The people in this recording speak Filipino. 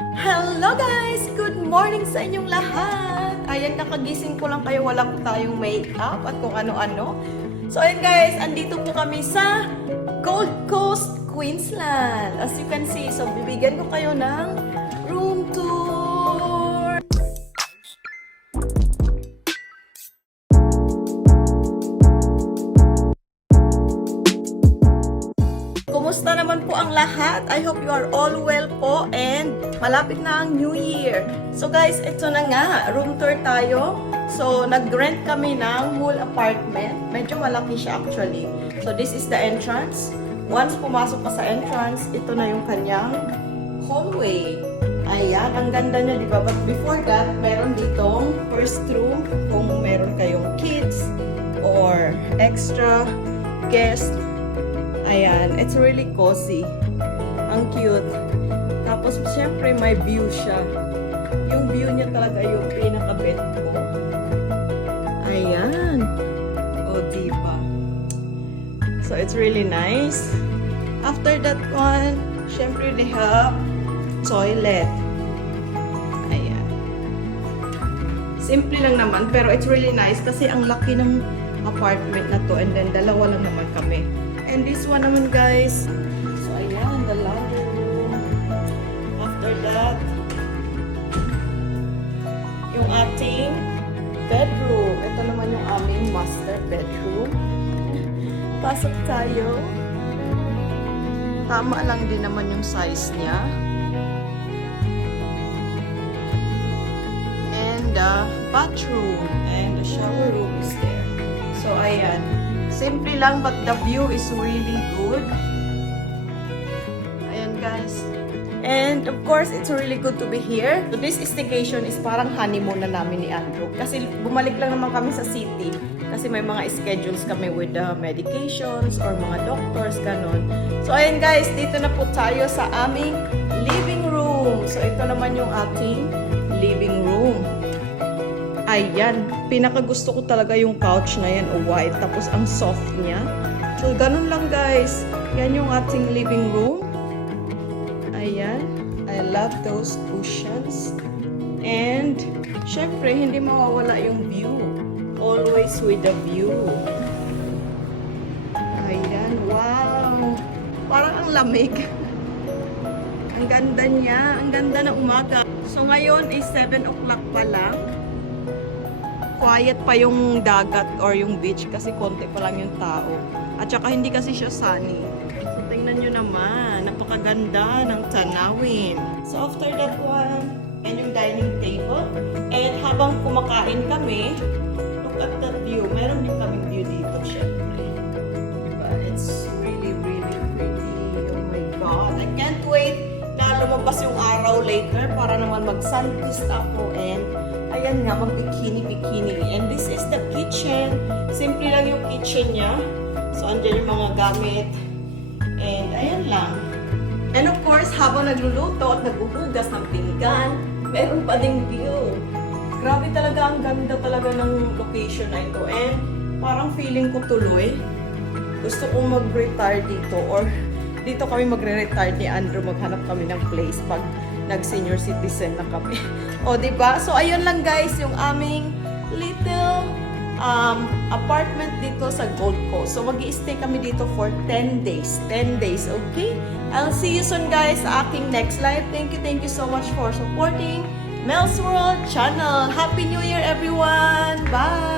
Hello guys! Good morning sa inyong lahat! Ayan, kakagising ko lang kayo, wala po tayong makeup at kung ano-ano. So ayan guys, andito po kami sa Gold Coast, Queensland. As you can see, so bibigyan ko kayo ng room tour! Kumusta naman po ang lahat? I hope you are all well po and malapit na ang New Year. So guys, ito na nga, room tour tayo. So nag-rent kami ng whole apartment. Medyo malaki siya actually. So this is the entrance. Once pumasok ka sa entrance, ito na yung kanyang hallway. Ayan, ang ganda niya, di ba? But before that, meron ditong first room kung meron kayong kids or extra guest. Ayan, it's really cozy. Ang cute. Tapos, syempre, may view siya. Yung view niya talaga yung pinaka-bet ko. Ayan. O, diba? So, it's really nice. After that one, syempre, they have toilet. Ayan. Simple lang naman, pero it's really nice kasi ang laki ng apartment na to and then dalawa lang naman kami. And this one naman guys, so ayan, the laundry room. After that, yung ating bedroom. Ito naman yung aming master bedroom. Pasok tayo. Tama lang din naman yung size niya. And the bathroom and the shower room is there. So ayan. Simple lang, but the view is really good. Ayan, guys. And, of course, it's really good to be here. So, this staycation is parang honeymoon na namin ni Andrew. Kasi, bumalik lang naman kami sa city. Kasi may mga schedules kami with the medications or mga doctors, ganon. So, ayan, guys. Dito na po tayo sa aming living room. So, ito naman yung ating living room. Ayan, pinakagusto ko talaga yung couch na yan, white, tapos ang soft niya. So, ganun lang guys. Yan yung ating living room. Ayan, I love those cushions. And, syempre, hindi mawawala yung view. Always with the view. Ayan, wow! Parang ang lamig. Ang ganda niya, ang ganda ng umaga. So, ngayon is 7 o'clock pa lang. Quiet pa yung dagat or yung beach kasi konti pa lang yung tao. At saka hindi kasi siya sunny. So tingnan nyo naman, napakaganda ng tanawin. So after that one, and yung dining table. And habang kumakain kami, look at that view. Meron din kaming view dito, syempre. Diba? It's really, really pretty. Oh my God. I can't wait na lumabas yung araw later para naman mag-sunkissed ako and ayan nga, mag-bikini-bikini. And this is the kitchen. Simple lang yung kitchen niya. So, andyan yung mga gamit. And ayan lang. And of course, habang nagluluto at naghuhugas ng pinggan, meron pa ding view. Grabe talaga, ang ganda talaga ng location na ito. And parang feeling ko tuloy, gusto kong mag-retire dito or dito kami magre-retire ni Andrew, maghanap kami ng place pag nag-senior citizen na kami. O, diba? So, ayun lang guys, yung aming little apartment dito sa Gold Coast. So, mag-i-stay kami dito for 10 days. 10 days, okay? I'll see you soon guys sa aking next live. Thank you so much for supporting Mhel's World channel. Happy New Year everyone! Bye!